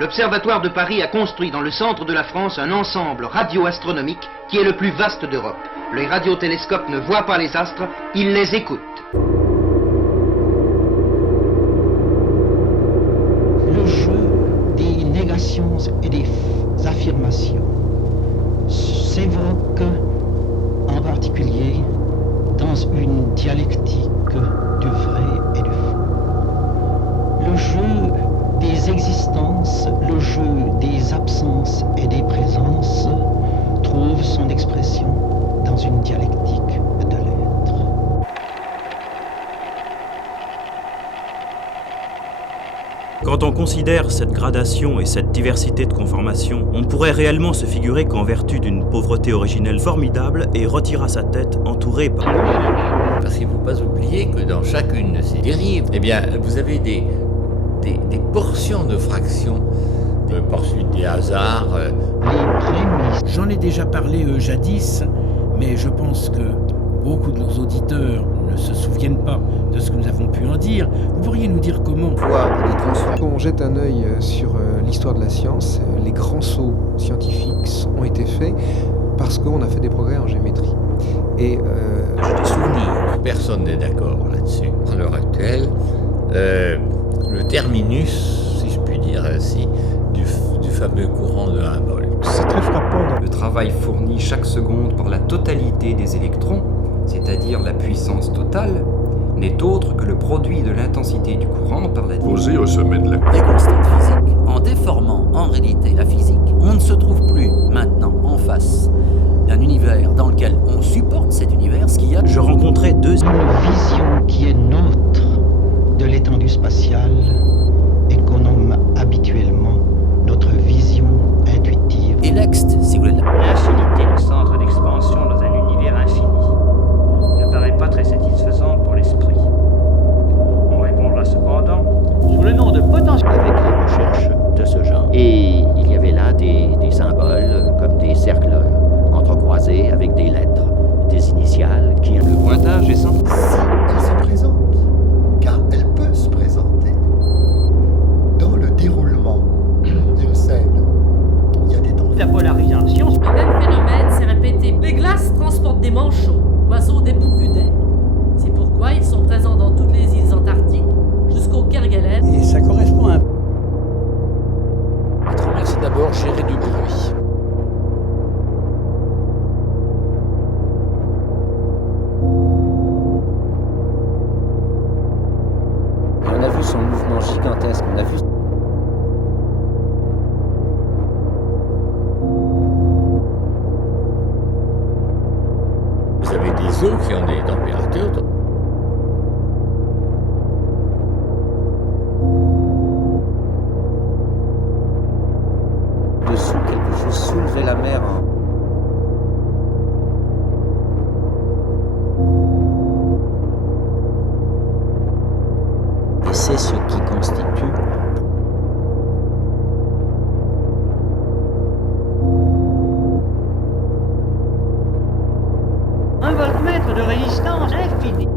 L'Observatoire de Paris a construit dans le centre de la France un ensemble radioastronomique qui est le plus vaste d'Europe. Les radiotélescopes ne voient pas les astres, ils les écoutent. Le jeu des négations et des affirmations s'évoque en particulier dans une dialectique du vrai et du faux. Le jeu des existences, le jeu des absences et des présences trouve son expression dans une dialectique de l'être. Quand on considère cette gradation et cette diversité de conformations, on pourrait réellement se figurer qu'en vertu d'une pauvreté originelle formidable, et retira sa tête entourée par... Parce qu'il ne faut pas oublier que dans chacune de ces dérives, eh bien, vous avez des portions de fractions, de poursuite des hasards. J'en ai déjà parlé jadis, mais je pense que beaucoup de nos auditeurs ne se souviennent pas de ce que nous avons pu en dire. Vous pourriez nous dire comment Quand on jette un œil sur l'histoire de la science, les grands sauts scientifiques ont été faits parce qu'on a fait des progrès en géométrie. Et j'ai des souvenirs. Personne n'est d'accord là-dessus. À l'heure actuelle, le terminus, si je puis dire ainsi, du fameux courant de Humboldt. c'est très frappant. Le travail fourni chaque seconde par la totalité des électrons, c'est-à-dire la puissance totale, n'est autre que le produit de l'intensité du courant par la posé au sommet de la... Des constantes physiques. En déformant en réalité la physique, on ne se trouve plus maintenant en face d'un univers dans lequel on supporte cet univers, ce qu'il y a. Je rencontrais deux... Une vision qui est nôtre de l'étendue spatiale et qu'on nomme habituellement notre vision intuitive. Et l'exte, si vous voulez. L'infinité du centre d'expansion dans un univers infini ne paraît pas très satisfaisante pour l'esprit. On répondra cependant sous le nom de potentiel avec les recherches de ce genre. Et il y avait là des symboles comme des cercles entrecroisés avec des lettres, des initiales qui... Le pointage est sans... Si elle se présente, car elle peut se présenter dans le déroulement d'une scène. Il y a des temps. la polarisation. Le même phénomène s'est répété. Les glaces transportent des manchots, oiseaux dépourvus d'air. C'est pourquoi ils sont présents dans toutes les îles antarctiques jusqu'au Kerguelen. Et ça correspond à un... Être humain, c'est d'abord gérer du bruit. Et on a vu son mouvement gigantesque, on a vu... Vous avez des eaux qui ont des températures. Dessous, quelque chose soulevait la mer. Et c'est ce qui constitue un voltmètre de résistance infinie.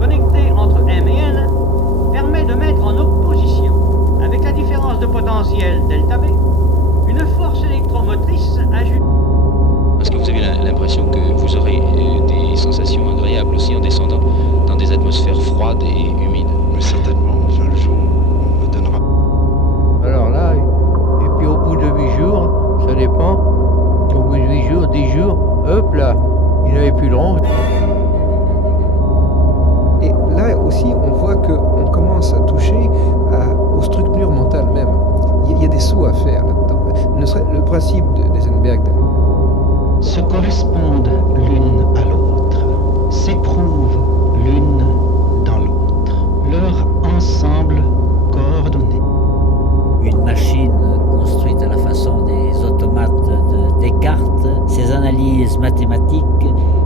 Connecté entre M et N permet de mettre en opposition, avec la différence de potentiel delta V, une force électromotrice ajustée. Est-ce que vous avez l'impression que vous aurez des sensations agréables aussi en descendant dans des atmosphères froides et humides? Mais certainement, enfin, le jour on me donnera... Alors là, et puis au bout de 8 jours, ça dépend, au bout de 8 jours, 10 jours, hop là, il n'avait plus long. Et là aussi, on voit qu'on commence à toucher aux structures mentales même. Il y a des sauts à faire là-dedans. Ne serait le principe d'Eisenberg. se correspondent l'une à l'autre, s'éprouvent l'une dans l'autre, leur ensemble coordonné. Une machine construite à la façon des automates de Descartes, ces analyses mathématiques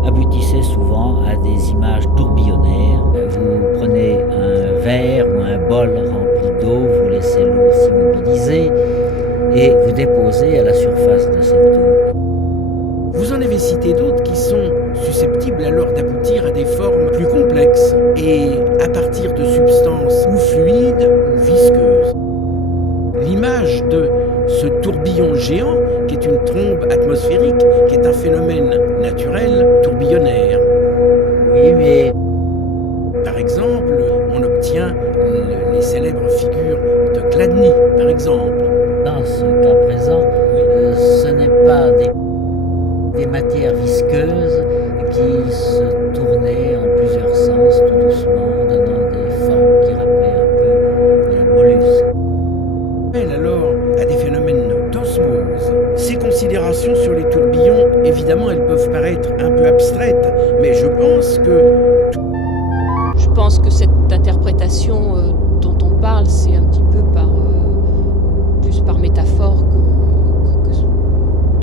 aboutissaient souvent à des images tourbillonnaires. Vous prenez un verre ou un bol rempli d'eau, vous laissez l'eau s'immobiliser et vous déposez à la surface de cette eau. Vous en avez cité d'autres qui sont susceptibles alors d'aboutir à des formes plus complexes et à partir de substances ou fluides ou visqueuses. L'image de ce tourbillon géant, qui est une trombe atmosphérique, qui est un phénomène naturel tourbillonnaire. Oui, mais... Par exemple, on obtient les célèbres figures de Chladni, par exemple. Dans ce cas présent, ce n'est pas des matières visqueuses qui se tournaient en plusieurs sens tout doucement, donnant des formes qui rappelaient un peu les mollusques. Elle alors à des phénomènes d'osmose. Ces considérations sur les tourbillons, évidemment, elles peuvent paraître un peu abstraites, mais je pense que cette interprétation dont on parle, c'est un petit peu plus par métaphore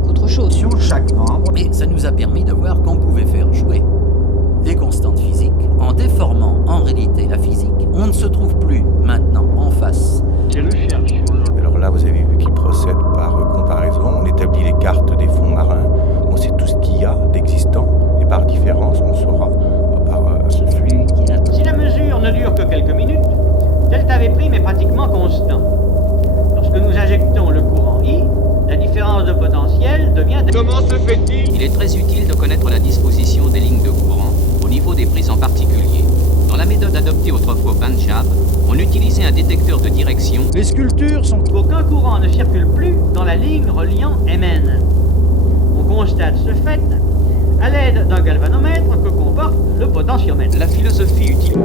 qu'autre chose. Sur chaque membre. Et ça nous a permis de voir qu'on pouvait faire jouer des constantes physiques en déformant en réalité la physique. On ne se trouve plus maintenant en face. Alors là, vous avez vu qu'il procède par comparaison. On établit les cartes des fonds marins. On sait tout ce qu'il y a d'existant. Et par différence, on saura par ce flux qu'il a. Si la mesure ne dure que quelques minutes, delta V' est pratiquement constant. Lorsque nous injectons le courant I, la différence de potentiel devient... Comment se fait-il ? Il est très utile de connaître la disposition des lignes de courant au niveau des prises en particulier. Dans la méthode adoptée autrefois au Punjab, on utilisait un détecteur de direction. Les sculptures sont qu'aucun courant ne circule plus dans la ligne reliant Mn. On constate ce fait à l'aide d'un galvanomètre que comporte le potentiomètre. La philosophie utile...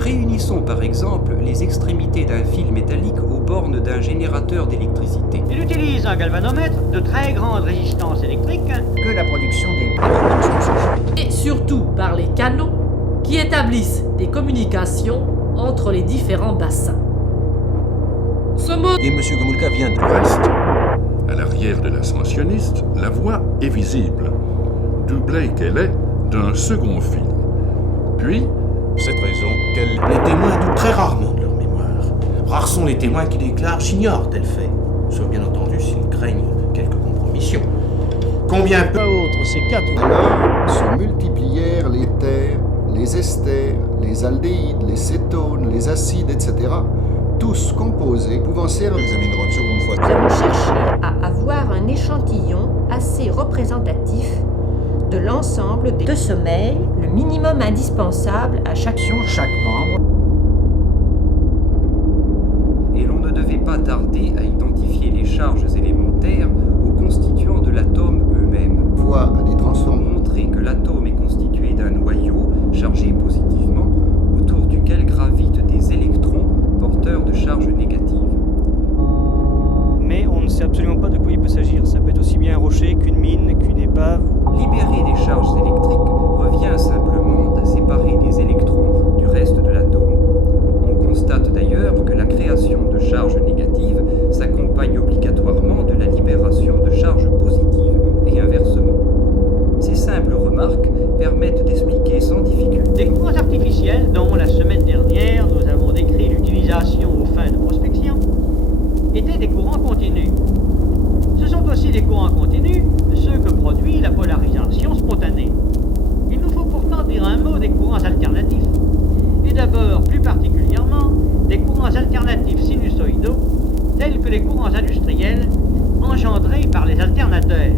Réunissons par exemple les extrémités d'un fil métallique aux bornes d'un générateur d'électricité. Il utilise un galvanomètre de très grande résistance électrique que la production des... Et surtout par les canaux qui établissent des communications entre les différents bassins. Ce mot... Et M. Gomulka vient de reste. À l'arrière de l'ascensionniste, la voie est visible, doublée qu'elle est d'un second fil. Puis, cette raison qu'elle... Les témoins doutent très rarement de leur mémoire. Rares sont les témoins qui déclarent « j'ignore tel fait », sauf bien entendu s'ils craignent quelque compromission. Combien peu autres ces quatre... Alors se multiplièrent les terres, les esters, les aldéhydes, les cétones, les acides, etc., tous composés pouvant servir... Examinerons une seconde fois. Nous avons cherché à avoir un échantillon assez représentatif de l'ensemble de sommeil, le minimum indispensable à chaque membre. Et l'on ne devait pas tarder à identifier les charges élémentaires aux constituants de l'atome eux-mêmes. Voie à des transformations. Montrer que l'atome est constitué d'un noyau chargé positivement autour duquel gravitent des électrons porteurs de charges négatives. Mais on ne sait absolument pas de quoi il peut s'agir. Ça peut être aussi bien un rocher qu'une mine, qu'une épave. Libérer des charges électriques revient simplement à séparer des électrons du reste de l'atome. On constate d'ailleurs que la création de charges négatives s'accompagne obligatoirement de la libération de charges positives et inversement. Ces simples remarques permettent d'expliquer sans difficulté. Des courants artificiels dont la semaine dernière nous avons décrit l'utilisation aux fins de prospection étaient des courants continus. Ce sont aussi des courants continus ceux que produit la polarisation spontanée. Il nous faut pourtant dire un mot des courants alternatifs. Et d'abord, plus particulièrement, des courants alternatifs sinusoïdaux, tels que les courants industriels engendrés par les alternateurs.